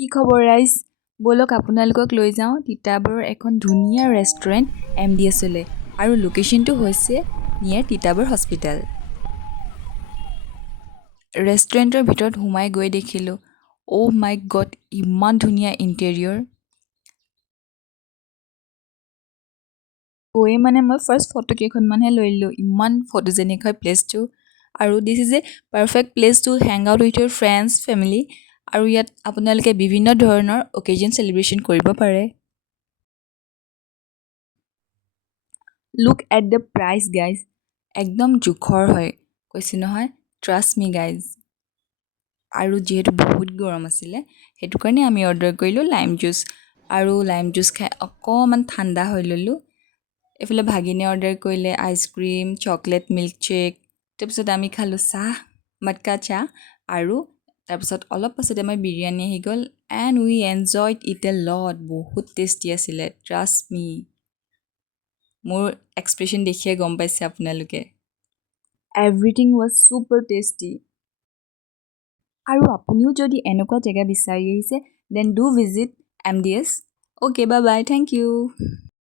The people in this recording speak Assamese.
কি খবৰ ৰাইজ বলক আপোনালোকক লৈ যাওঁ তিতাবৰৰ এখন ধুনীয়া ৰেষ্টুৰেণ্ট MD'sলৈ আৰু লোকেশ্যনটো হৈছে নিয়াৰ তিতাবৰ হস্পিটেল ৰেষ্টুৰেণ্টৰ ভিতৰত সোমাই গৈ দেখিলোঁ অ' মাই গড ইমান ধুনীয়া ইণ্টেৰিয়ৰ গৈয়ে মানে মই ফাৰ্ষ্ট ফটো কেইখনমানহে লৈ ল'লোঁ ইমান ফটোজেনিক হয় প্লেচটো আৰু this is a perfect place to hang out with your friends family আৰু ইয়াত আপোনালোকে বিভিন্ন ধৰণৰ অকেজন চেলিব্ৰেশ্যন কৰিব পাৰে look at the price guys একদম জোখৰ হয় কৈছোঁ নহয় ট্ৰাষ্ট মি গাইজ আৰু যিহেতু বহুত গৰম আছিলে সেইটো কাৰণে আমি অৰ্ডাৰ কৰিলোঁ লাইম জুচ আৰু লাইম জুচ খাই অকণমান ঠাণ্ডা হৈ ল'লোঁ এইফালে ভাগিনে অৰ্ডাৰ কৰিলে আইচক্ৰীম চকলেট মিল্কশ্বেক তাৰপিছত আমি খালোঁ চাহ মটকা চাহ আৰু তাৰপিছত অলপ পাছতে আমাৰ বিৰিয়ানী আহি গ'ল and we enjoyed it A lot বহুত টেষ্টি আছিলে ট্ৰাষ্ট মি মোৰ এক্সপ্ৰেশ্যন দেখিয়ে গম পাইছে আপোনালোকে এভৰিথিং ৱাজ ছুপাৰ টেষ্টি আৰু আপুনিও যদি এনেকুৱা জেগা বিচাৰি আহিছে then do visit MD's okay bye bye thank U